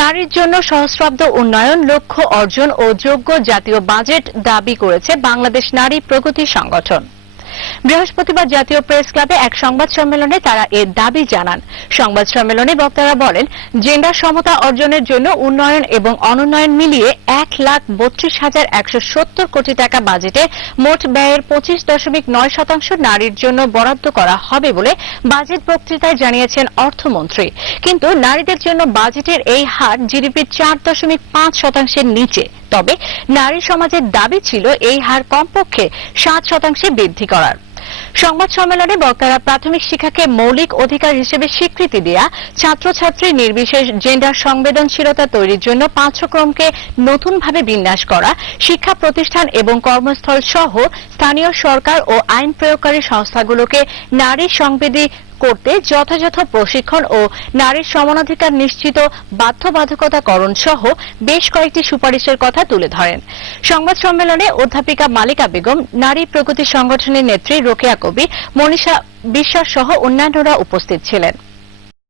নারীর জন্য সহস্রাব্দ উন্নয়ন লক্ষ্য অর্জন ও যোগ্য জাতীয় বাজেট দাবি করেছে বাংলাদেশ নারী প্রগতি সংগঠন। বৃহস্পতিবার জাতীয় প্রেস ক্লাবে এক সংবাদ সম্মেলনে তারা এ দাবি জানান। সংবাদ সম্মেলনে বক্তারা বলেন, জেন্ডার সমতা অর্জনের জন্য উন্নয়ন এবং অনুন্নয়ন মিলিয়ে 1,32,170 কোটি টাকা বাজেটে মোট ব্যয়ের 25.9% নারীর জন্য বরাদ্দ করা হবে বলে বাজেট বক্তৃতায় জানিয়েছেন অর্থমন্ত্রী। কিন্তু নারীদের জন্য বাজেটের এই হার জিডিপির 4.5%-এর নিচে। তবে নারী সমাজের দাবি ছিল এই হার কমপক্ষে 7% বৃদ্ধি করার। সংবাদ সম্মেলনে বক্তারা প্রাথমিক শিক্ষাকে মৌলিক অধিকার হিসেবে স্বীকৃতি দেয়া, ছাত্রছাত্রী নির্বিশেষ জেন্ডার সংবেদনশীলতা তৈরির জন্য পাঠ্যক্রমকে নতুনভাবে বিন্যাস করা, শিক্ষা প্রতিষ্ঠান এবং কর্মস্থল সহ স্থানীয় সরকার ও আইন প্রয়োগকারী সংস্থাগুলোকে নারী সংবেদী করতে যথাযথ প্রশিক্ষণ ও নারীর সমানাধিকার নিশ্চিত বাধ্যবাধকতাকরণ সহ বেশ কয়েকটি সুপারিশের কথা তুলে ধরেন। সংবাদ সম্মেলনে অধ্যাপিকা মালিকা বেগম, নারী প্রগতি সংগঠনের নেত্রী রোকেয়া কবির, মনীষা বিশ্বাস সহ অন্যান্যরা উপস্থিত ছিলেন।